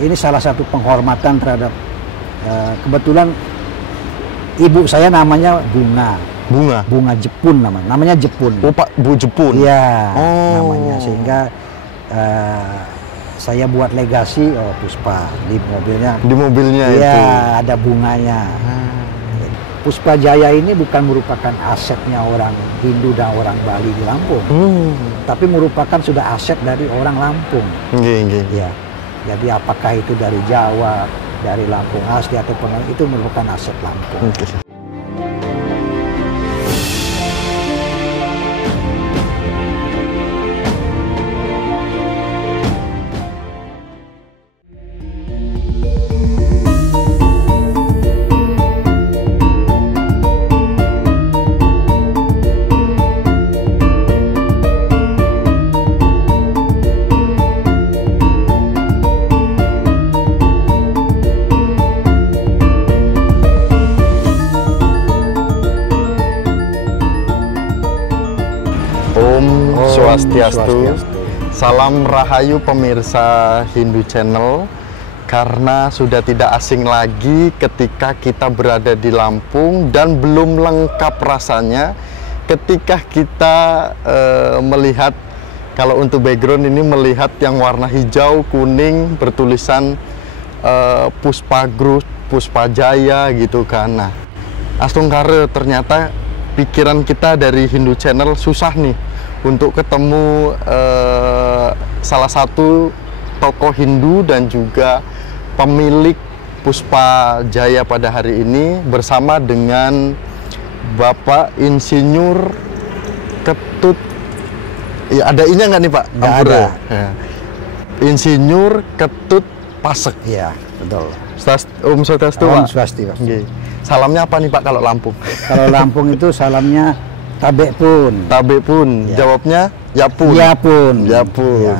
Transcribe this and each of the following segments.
ini salah satu penghormatan terhadap kebetulan ibu saya namanya Bunga Jepun namanya Jepun. Oh, Pak Bu Jepun. Iya, namanya, sehingga saya buat legasi Puspa di mobilnya. Di mobilnya itu. itu. Ada bunganya. Puspa Jaya ini bukan merupakan asetnya orang Hindu dan orang Bali di Lampung, tapi merupakan sudah aset dari orang Lampung. Ya. Jadi apakah itu dari Jawa, dari Lampung asli atau itu merupakan aset Lampung. Swastiastu. Salam rahayu pemirsa Hindu Channel. Karena sudah tidak asing lagi ketika kita berada di Lampung dan belum lengkap rasanya ketika kita melihat, kalau untuk background ini melihat yang warna hijau kuning bertulisan Puspa Group, Puspa Jaya gitu kan. Nah, Astungkara, ternyata pikiran kita dari Hindu Channel susah nih untuk ketemu salah satu tokoh Hindu dan juga pemilik Puspa Jaya pada hari ini, bersama dengan Bapak Insinyur Ketut. Ya, ada inya nggak nih Pak? Nggak ada. Ya. Insinyur Ketut Pasek. Iya, betul. Om Swastiastu, Om Pak. Swastiastu. Salamnya apa nih Pak kalau Lampung? Kalau Lampung itu salamnya Tabek pun. Tabek pun. Ya. Jawabnya Yapun. Yapun. Yapun. Ya.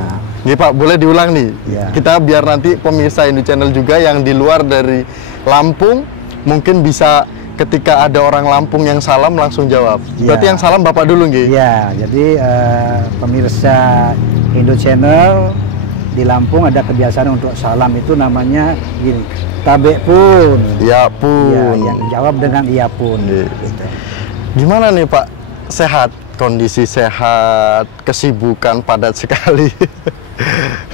Nih Pak, boleh diulang nih. Ya. Kita biar nanti pemirsa Hindu Channel juga yang di luar dari Lampung mungkin bisa ketika ada orang Lampung yang salam langsung jawab. Ya. Berarti yang salam Bapak dulu nggih? Ya, jadi pemirsa Hindu Channel di Lampung ada kebiasaan untuk salam itu namanya gini, Tabek pun. Yapun. Ya, yang jawab dengan Yapun. Gitu. Gimana nih Pak? Sehat, kondisi sehat, kesibukan padat sekali.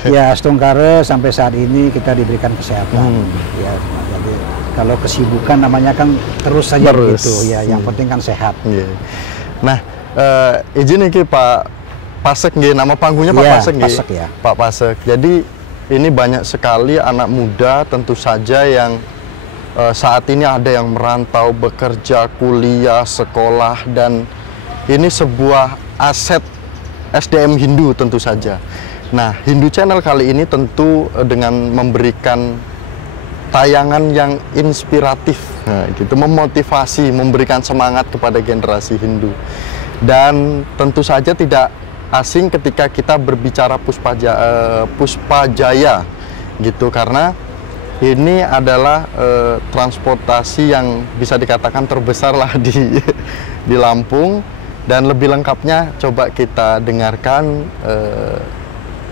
Ya, Astungkara sampai saat ini kita diberikan kesehatan. Ya, jadi kalau kesibukan namanya kan terus saja begitu. Ya, yang penting kan sehat. Nah, izin nih Pak Pasek nggih, nama panggungnya Pak Pasek nggih. Pasek, ya. Pak Pasek. Jadi ini banyak sekali anak muda tentu saja yang saat ini ada yang merantau, bekerja, kuliah, sekolah, dan ini sebuah aset SDM Hindu tentu saja. Nah, Hindu Channel kali ini tentu dengan memberikan tayangan yang inspiratif, gitu, memotivasi, memberikan semangat kepada generasi Hindu. Dan tentu saja tidak asing ketika kita berbicara Puspa Jaya, gitu, karena ini adalah transportasi yang bisa dikatakan terbesar lah di Lampung. Dan lebih lengkapnya coba kita dengarkan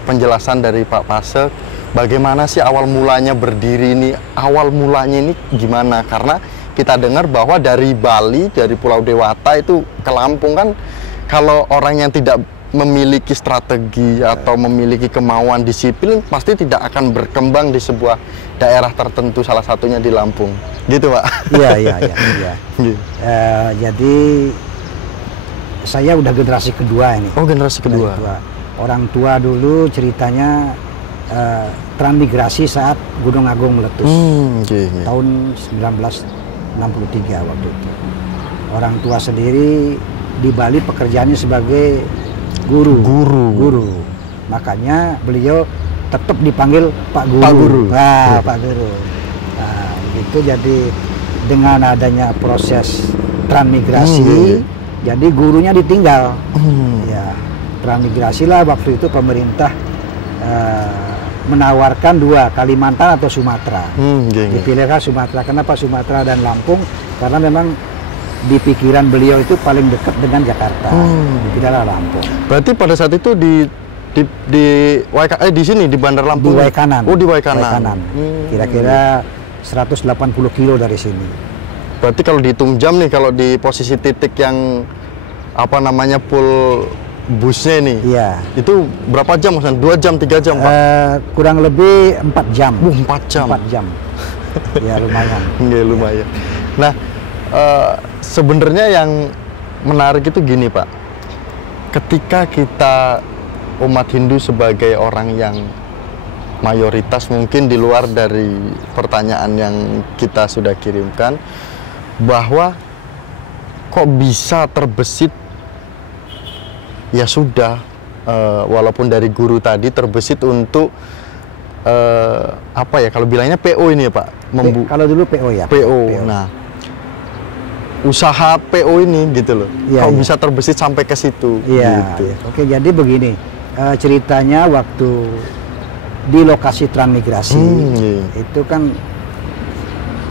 penjelasan dari Pak Pasek. Bagaimana sih awal mulanya berdiri ini? Awal mulanya ini gimana? Karena kita dengar bahwa dari Bali, dari Pulau Dewata itu ke Lampung kan, kalau orang yang tidak memiliki strategi atau memiliki kemauan disiplin pasti tidak akan berkembang di sebuah daerah tertentu, salah satunya di Lampung. Gitu Pak? Iya. Jadi saya udah generasi kedua ini. Oh, generasi kedua. Orang tua dulu ceritanya transmigrasi saat Gunung Agung meletus. Tahun 1963 waktu itu. Orang tua sendiri di Bali pekerjaannya sebagai guru. Makanya beliau tetap dipanggil Pak Guru. Pak Guru. Pak Guru. Nah, itu jadi dengan adanya proses transmigrasi, jadi gurunya ditinggal. Ya, transmigrasi lah waktu itu pemerintah menawarkan dua, Kalimantan atau Sumatera. Dipilihkan Sumatera. Kenapa Sumatera dan Lampung? Karena memang di pikiran beliau itu paling dekat dengan Jakarta. Dipilihlah Lampung. Berarti pada saat itu di di sini di Bandar Lampung. Di Waikanan. Oh, di Waikanan. Kira-kira 180 kilo dari sini. Berarti kalau dihitung jam nih, kalau di posisi titik yang apa namanya full busnya ini, iya. Itu berapa jam, Mas? 2 jam, 3 jam, Pak? Kurang lebih 4 jam. 4 jam. 4 jam. Ya lumayan. Nggak, lumayan. Nah, sebenarnya yang menarik itu gini, Pak. Ketika kita umat Hindu sebagai orang yang mayoritas, mungkin di luar dari pertanyaan yang kita sudah kirimkan, bahwa kok bisa terbesit, ya sudah, walaupun dari guru tadi terbesit untuk apa ya, kalau bilangnya PO ini ya Pak, kalau dulu PO ya. PO. Nah, usaha PO ini gitu loh, ya, kok ya. bisa terbesit sampai ke situ. Iya. Gitu. Ya. Oke, jadi begini, ceritanya waktu di lokasi transmigrasi itu kan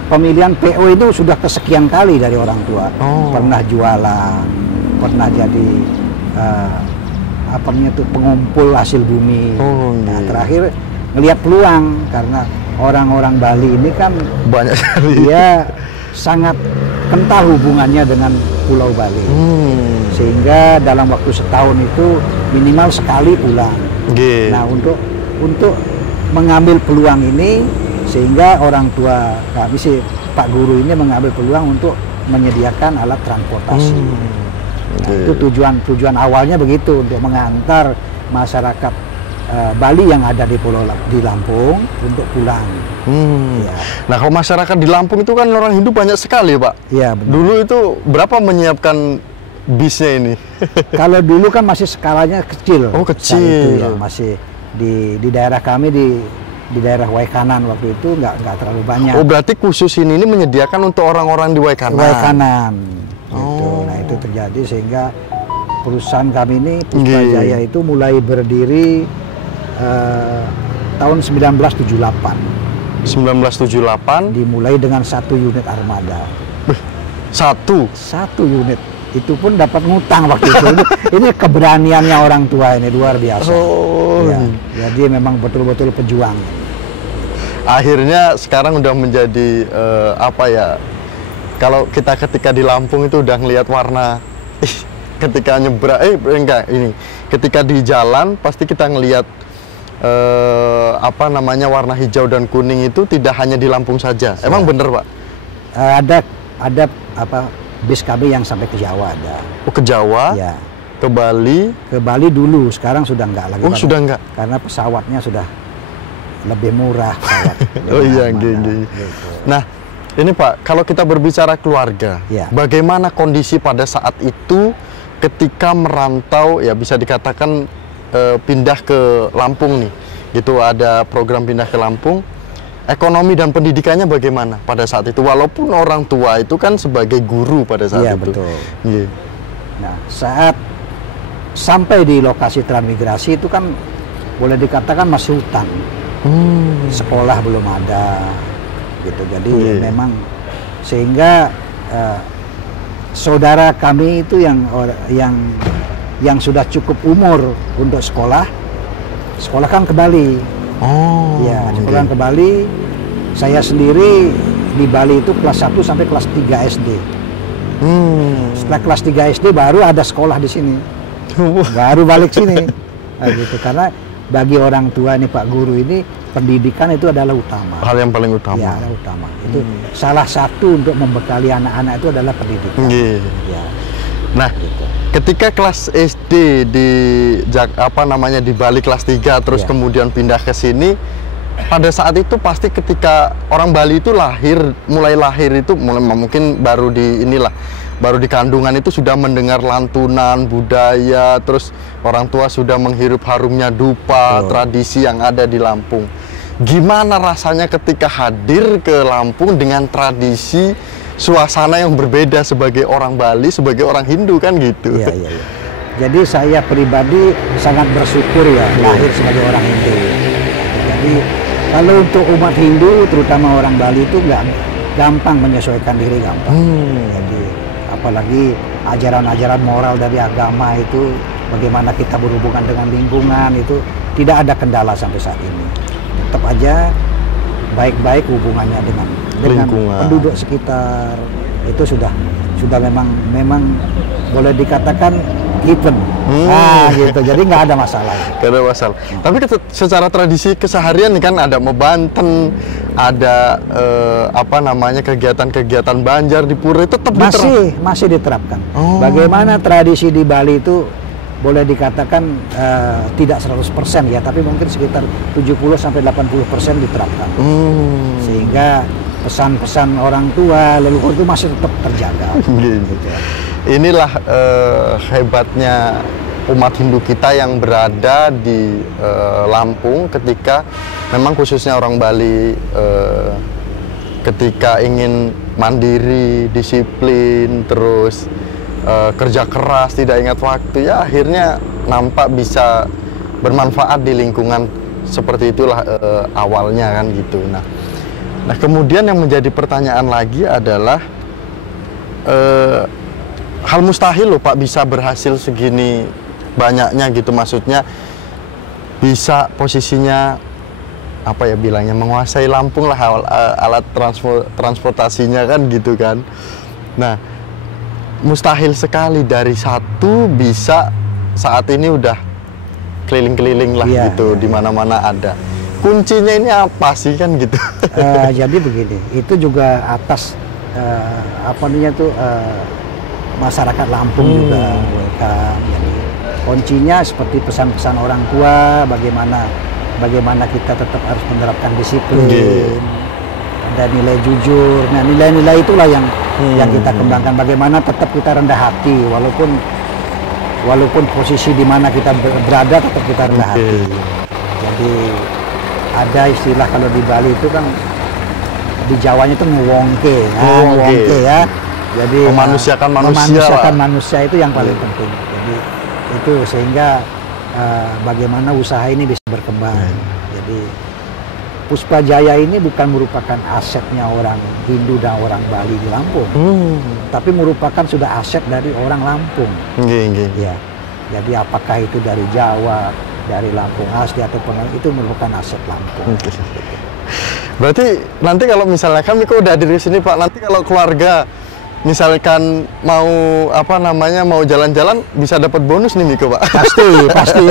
pemilihan PO itu sudah kesekian kali dari orang tua. Pernah jualan, pernah jadi apa namanya tuh, pengumpul hasil bumi. Nah, terakhir ngelihat peluang karena orang-orang Bali ini kan banyak sekali. Dia sangat kental hubungannya dengan Pulau Bali. Sehingga dalam waktu setahun itu minimal sekali pulang. Nah, untuk mengambil peluang ini, sehingga orang tua kami sih, Pak Guru ini mengambil peluang untuk menyediakan alat transportasi. Nah, itu tujuan awalnya begitu, untuk mengantar masyarakat Bali yang ada di Lampung untuk pulang. Ya. Nah, kalau masyarakat di Lampung itu kan orang Hindu banyak sekali, Pak. Iya, benar. Dulu itu berapa menyiapkan bisnya ini? Kalau dulu kan masih skalanya kecil. Oh, kecil. Itu ya, masih di daerah kami di daerah Waikanan waktu itu nggak terlalu banyak. Oh, berarti khusus ini menyediakan untuk orang-orang di Waikanan. Waikanan. Gitu. Nah, itu terjadi sehingga perusahaan kami ini Puspa Jaya itu mulai berdiri tahun 1978. 1978 dimulai dengan 1 unit armada. Satu unit. Itu pun dapat ngutang waktu itu. Ini keberaniannya orang tua ini luar biasa. Ya, jadi memang betul-betul pejuang. Akhirnya sekarang udah menjadi apa ya? Kalau kita ketika di Lampung itu udah ngelihat warna, ketika ketika di jalan pasti kita ngelihat apa namanya, warna hijau dan kuning itu tidak hanya di Lampung saja. Emang bener, Pak? Ada apa, bis kami yang sampai ke Jawa ada. Oh, ke Jawa? Ya. Ke Bali? Ke Bali dulu, sekarang sudah enggak lagi. Oh, sudah enggak? Karena pesawatnya sudah lebih murah pesawat. Oh iya, gitu. Nah, ini Pak, kalau kita berbicara keluarga, bagaimana kondisi pada saat itu ketika merantau, ya bisa dikatakan pindah ke Lampung nih, gitu, ada program pindah ke Lampung, ekonomi dan pendidikannya bagaimana pada saat itu, walaupun orang tua itu kan sebagai guru pada saat itu. Betul. Nah, saat sampai di lokasi transmigrasi itu kan boleh dikatakan masih hutan, sekolah belum ada, gitu. Jadi memang sehingga saudara kami itu yang sudah cukup umur untuk sekolah kan ke Bali. Sekolah ke Bali. Saya sendiri di Bali itu kelas 1 sampai kelas 3 SD. Setelah kelas 3 SD baru ada sekolah di sini. Baru balik sini. Nah, gitu. Karena bagi orang tua nih, Pak Guru ini, pendidikan itu adalah utama. Hal yang paling utama. Ya, adalah utama. Itu salah satu untuk membekali anak-anak itu adalah pendidikan. Ya. Nah, gitu. Ketika kelas SD di di Bali kelas 3 terus kemudian pindah ke sini, pada saat itu pasti ketika orang Bali itu mulai lahir itu mungkin baru di kandungan itu sudah mendengar lantunan budaya, terus orang tua sudah menghirup harumnya dupa, tradisi yang ada di Lampung. Gimana rasanya ketika hadir ke Lampung dengan tradisi, suasana yang berbeda sebagai orang Bali, sebagai orang Hindu kan gitu? Iya. Jadi saya pribadi sangat bersyukur ya lahir sebagai orang Hindu. Jadi kalau untuk umat Hindu, terutama orang Bali itu nggak gampang menyesuaikan diri, gampang. Jadi apalagi ajaran-ajaran moral dari agama itu bagaimana kita berhubungan dengan lingkungan, itu tidak ada kendala sampai saat ini. Tetap aja baik-baik hubungannya dengan penduduk sekitar. Itu sudah memang boleh dikatakan given. Gitu. Jadi nggak ada masalah. Nggak ada masalah. Tapi secara tradisi keseharian nih kan ada Mebanten, ada kegiatan-kegiatan Banjar di Pura itu tetap masih diterapkan. Bagaimana tradisi di Bali itu boleh dikatakan tidak 100% ya, tapi mungkin sekitar 70-80% diterapkan. Sehingga pesan-pesan orang tua, leluhur itu masih tetap terjaga. Gitu. Inilah hebatnya umat Hindu kita yang berada di Lampung ketika memang khususnya orang Bali ketika ingin mandiri, disiplin, terus kerja keras, tidak ingat waktu, ya akhirnya nampak bisa bermanfaat di lingkungan seperti itulah awalnya kan gitu. Nah kemudian yang menjadi pertanyaan lagi adalah hal mustahil loh Pak bisa berhasil segini banyaknya gitu, maksudnya bisa posisinya apa ya bilangnya menguasai Lampung lah, alat transportasinya kan gitu kan. Nah mustahil sekali dari satu bisa saat ini udah keliling-keliling lah gitu, di mana-mana ada. Kuncinya ini apa sih kan gitu? Jadi begini, itu juga atas masyarakat Lampung juga welcome. Jadi kuncinya seperti pesan-pesan orang tua, bagaimana kita tetap harus menerapkan disiplin, ada nilai jujur. Nah nilai-nilai itulah yang kita kembangkan. Bagaimana tetap kita rendah hati, walaupun posisi di mana kita berada tetap kita rendah hati. Jadi ada istilah kalau di Bali itu kan, di Jawanya itu ngewongke ya. Jadi memanusiakan manusia itu yang paling penting. Jadi itu sehingga bagaimana usaha ini bisa berkembang. Jadi Puspa Jaya ini bukan merupakan asetnya orang Hindu dan orang Bali di Lampung, tapi merupakan sudah aset dari orang Lampung. Ya. Jadi apakah itu dari Jawa, dari Lampung asli ataupun itu merupakan aset Lampung. Berarti nanti kalau misalnya kami kok udah di sini Pak, nanti kalau keluarga misalkan mau mau jalan-jalan bisa dapat bonus nih Miko Pak. Pasti.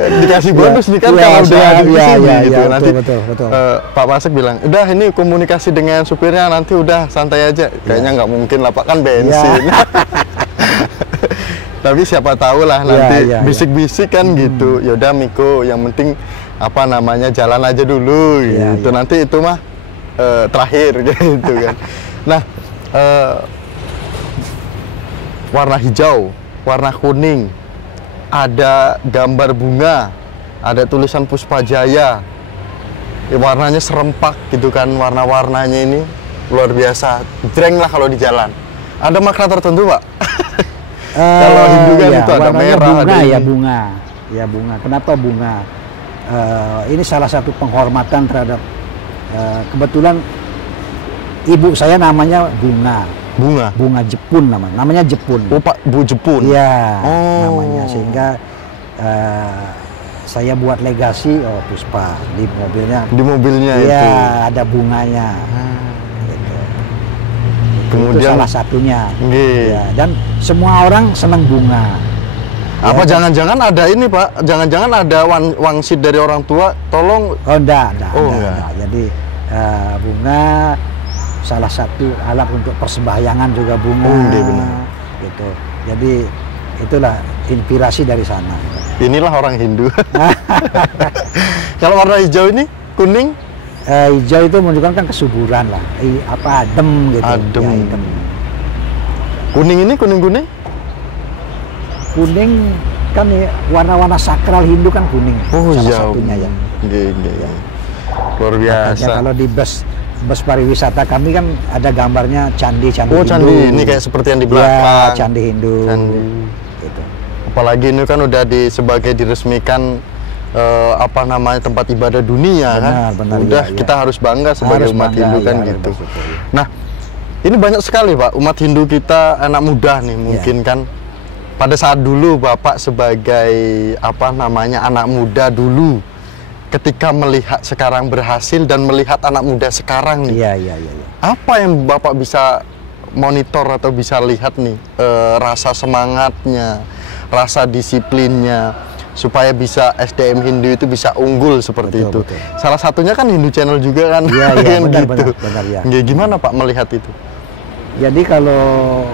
Dikasih bonus nih kan kalau udah di sini gitu. Nanti betul. Pak Pasek bilang, udah ini komunikasi dengan supirnya, nanti udah santai aja. Kayaknya nggak mungkin lah Pak, kan bensin. Tapi siapa tahu lah nanti bisik-bisik kan gitu. Yaudah Miko, yang penting jalan aja dulu gitu. Nanti itu mah terakhir gitu kan. Nah warna hijau, warna kuning, ada gambar bunga, ada tulisan Puspa Jaya, warnanya serempak gitu kan, warna-warnanya ini luar biasa, jreng lah kalau di jalan. Ada makna tertentu Pak? Kalau Hindu kan itu ada merah, bunga, ada bunga. Kenapa bunga? Ini salah satu penghormatan terhadap kebetulan ibu saya namanya Bunga Jepun namanya Jepun. Oh Pak, Bu Jepun. Iya, namanya, sehingga saya buat legasi Puspa di mobilnya. Di mobilnya itu. Iya, ada bunganya. Gitu. Kemudian itu salah satunya. Ya, dan semua orang senang bunga. Apa jangan-jangan ada ini Pak? Jangan-jangan ada wangsit dari orang tua? Tolong. Enggak. Jadi bunga salah satu alat untuk persembahyangan juga bunga. Benar. Gitu. Jadi itulah inspirasi dari sana. Inilah orang Hindu. Kalau warna hijau ini, kuning? Hijau itu menunjukkan kan kesuburan lah. Adem gitu. Adem. Ya, adem. Kuning ini kuning-kuning? Kuning kan warna-warna sakral Hindu kan kuning. Salah satunya ya. Ya. Luar biasa. Makanya kalau di bus pariwisata kami kan ada gambarnya candi Hindu. Candi ini kayak seperti yang di belakang. Candi Hindu. Gitu. Apalagi ini kan udah sebagai diresmikan tempat ibadah dunia. Benar, udah kita harus bangga sebagai umat Hindu kan gitu. Nah, ini banyak sekali Pak umat Hindu kita, anak muda nih mungkin kan pada saat dulu Bapak sebagai apa namanya anak muda dulu, ketika melihat sekarang berhasil dan melihat anak muda sekarang nih, Iya. apa yang Bapak bisa monitor atau bisa lihat nih, rasa semangatnya, rasa disiplinnya, supaya bisa SDM Hindu itu bisa unggul seperti itu. Betul. Salah satunya kan Hindu Channel juga kan, Iya, benar ya. Gimana Pak melihat itu? Jadi kalau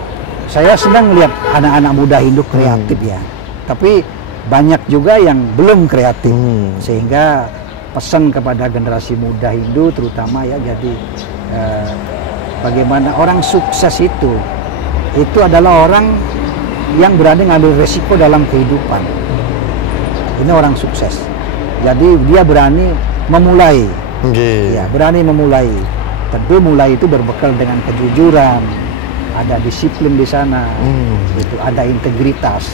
saya sedang lihat anak-anak muda Hindu kreatif ya, tapi banyak juga yang belum kreatif, sehingga pesan kepada generasi muda Hindu terutama ya, jadi bagaimana orang sukses itu adalah orang yang berani ngambil resiko dalam kehidupan. Ini orang sukses, jadi dia berani memulai, ya berani memulai. Tentu mulai itu berbekal dengan kejujuran, ada disiplin di sana, gitu, ada integritas.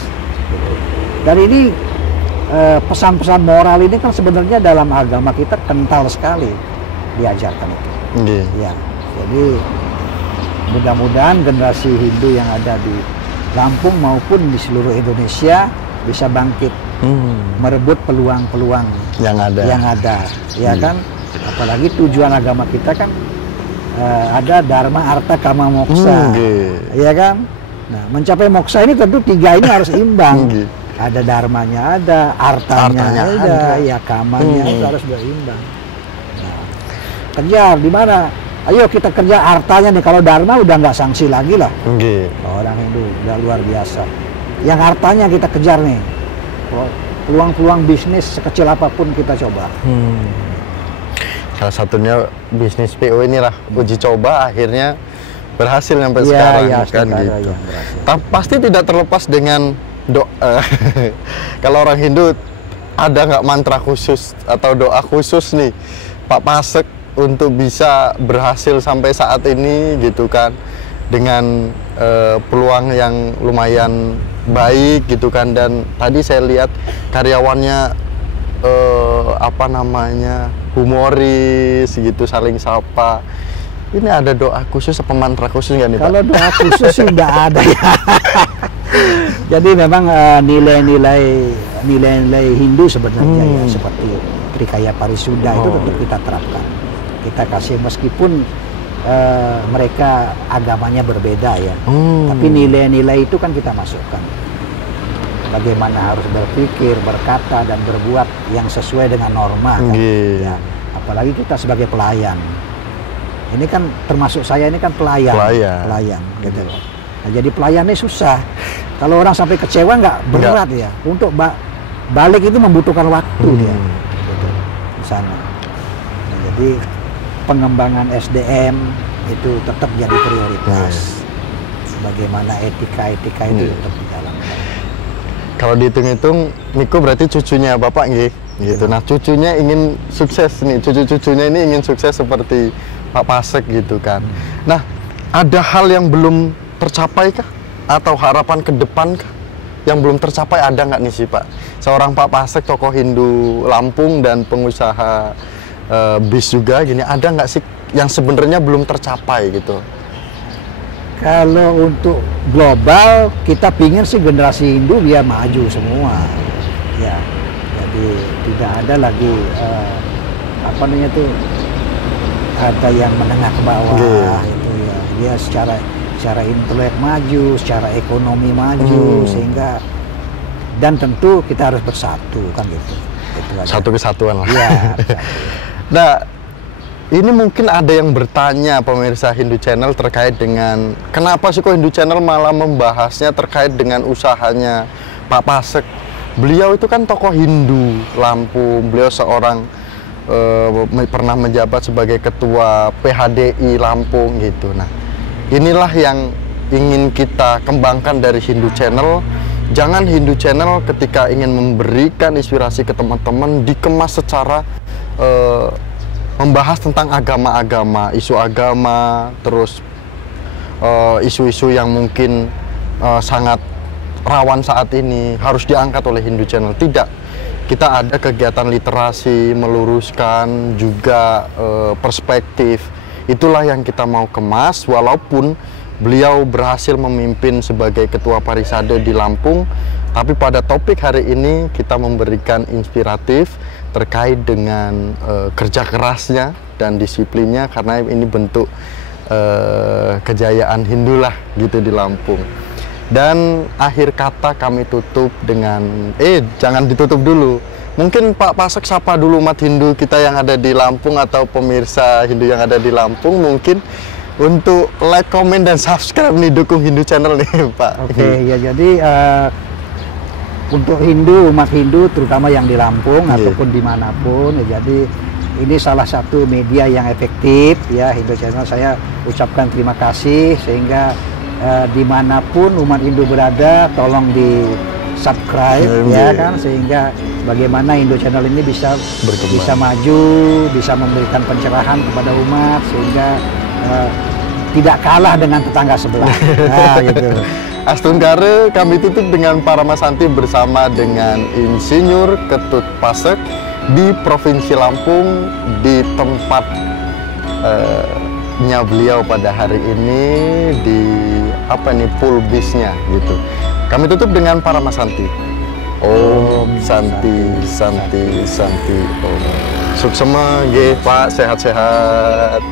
Gitu. Dan ini pesan-pesan moral ini kan sebenarnya dalam agama kita kental sekali diajarkan itu. Ya, jadi mudah-mudahan generasi Hindu yang ada di Lampung maupun di seluruh Indonesia bisa bangkit, merebut peluang-peluang yang ada, ya kan? Apalagi tujuan agama kita kan ada dharma, artha, kama, moksa, ya kan? Nah, mencapai moksa ini tentu 3 ini harus imbang. Ada dharmanya, ada artanya ada, ya kamanya itu harus berimbang. Nah, kejar di mana? Ayo kita kerja artanya nih. Kalau dharma udah nggak sanksi lagi lah. Orang Hindu udah luar biasa. Yang artanya kita kejar nih. Peluang-peluang bisnis sekecil apapun kita coba. Salah satunya bisnis PO inilah uji coba, akhirnya berhasil sampai sekarang kan gitu. Pasti tidak terlepas dengan doa. Kalau orang Hindu ada nggak mantra khusus atau doa khusus nih Pak Pasek untuk bisa berhasil sampai saat ini gitu kan, dengan peluang yang lumayan baik gitu kan, dan tadi saya lihat karyawannya apa namanya humoris gitu, saling sapa. Ini ada doa khusus apa mantra khusus nggak nih Pak? Kalau doa khusus sih nggak ada ya. Jadi memang nilai-nilai Hindu sebenarnya ya, seperti Trikaya Parisuddha itu tetap kita terapkan. Kita kasih meskipun mereka agamanya berbeda ya, tapi nilai-nilai itu kan kita masukkan. Bagaimana harus berpikir, berkata, dan berbuat yang sesuai dengan norma kan? Ya, apalagi kita sebagai pelayan. Ini kan termasuk saya ini kan pelayan gitu loh. Nah, jadi pelayan ini susah. Kalau orang sampai kecewa nggak berat ya. Untuk balik itu membutuhkan waktu dia, gitu, di sana. Nah, jadi pengembangan SDM itu tetap jadi prioritas. Bagaimana etika itu tetap dijalankan. Kalau dihitung-hitung, Miko berarti cucunya Bapak gitu. Nah, cucunya ingin sukses nih, cucu-cucunya ini ingin sukses seperti Pak Pasek gitu kan. Nah, ada hal yang belum tercapai kah? Atau harapan ke depan kah? Yang belum tercapai ada nggak nih sih Pak? Seorang Pak Pasek, tokoh Hindu Lampung dan pengusaha bis juga gini, ada nggak sih yang sebenarnya belum tercapai gitu? Kalau untuk global, kita pingin sih generasi Hindu biar maju semua, ya. Jadi tidak ada lagi apa namanya tuh, ada yang menengah ke bawah, itu ya. Dia secara intelek maju, secara ekonomi maju, sehingga dan tentu kita harus bersatu kan gitu. Satu kesatuan lah. Ya. Nah, ini mungkin ada yang bertanya pemirsa Hindu Channel terkait dengan kenapa sih kok Hindu Channel malah membahasnya terkait dengan usahanya Pak Pasek. Beliau itu kan tokoh Hindu Lampung, beliau seorang pernah menjabat sebagai ketua PHDI Lampung gitu. Nah, inilah yang ingin kita kembangkan dari Hindu Channel. Jangan Hindu Channel ketika ingin memberikan inspirasi ke teman-teman dikemas secara membahas tentang agama-agama, isu agama, terus isu-isu yang mungkin sangat rawan saat ini harus diangkat oleh Hindu Channel. Tidak, kita ada kegiatan literasi, meluruskan juga perspektif. Itulah yang kita mau kemas, walaupun Beliau berhasil memimpin sebagai Ketua Parisade di Lampung, tapi pada topik hari ini kita memberikan inspiratif terkait dengan kerja kerasnya dan disiplinnya, karena ini bentuk kejayaan Hindu lah gitu di Lampung. Dan akhir kata kami tutup dengan jangan ditutup dulu. Mungkin Pak Pasek sapa dulu umat Hindu kita yang ada di Lampung atau pemirsa Hindu yang ada di Lampung, mungkin untuk like, komen, dan subscribe nih, dukung Hindu Channel nih Pak. Oke, ya jadi untuk Hindu, umat Hindu terutama yang di Lampung ataupun dimanapun, ya, jadi ini salah satu media yang efektif ya, Hindu Channel. Saya ucapkan terima kasih, sehingga dimanapun umat Hindu berada, tolong di subscribe ya kan, sehingga bagaimana Hindu Channel ini bisa maju, bisa memberikan pencerahan kepada umat, sehingga tidak kalah dengan tetangga sebelah. Nah, gitu. Astungkare kami tutup dengan Paramasanti bersama dengan Insinyur Ketut Pasek di Provinsi Lampung, di tempatnya beliau pada hari ini, di pulbisnya gitu. Kami tutup dengan Paramasanti. Om Santi Santi Santi Om. Suksema nggih Pak, sehat-sehat.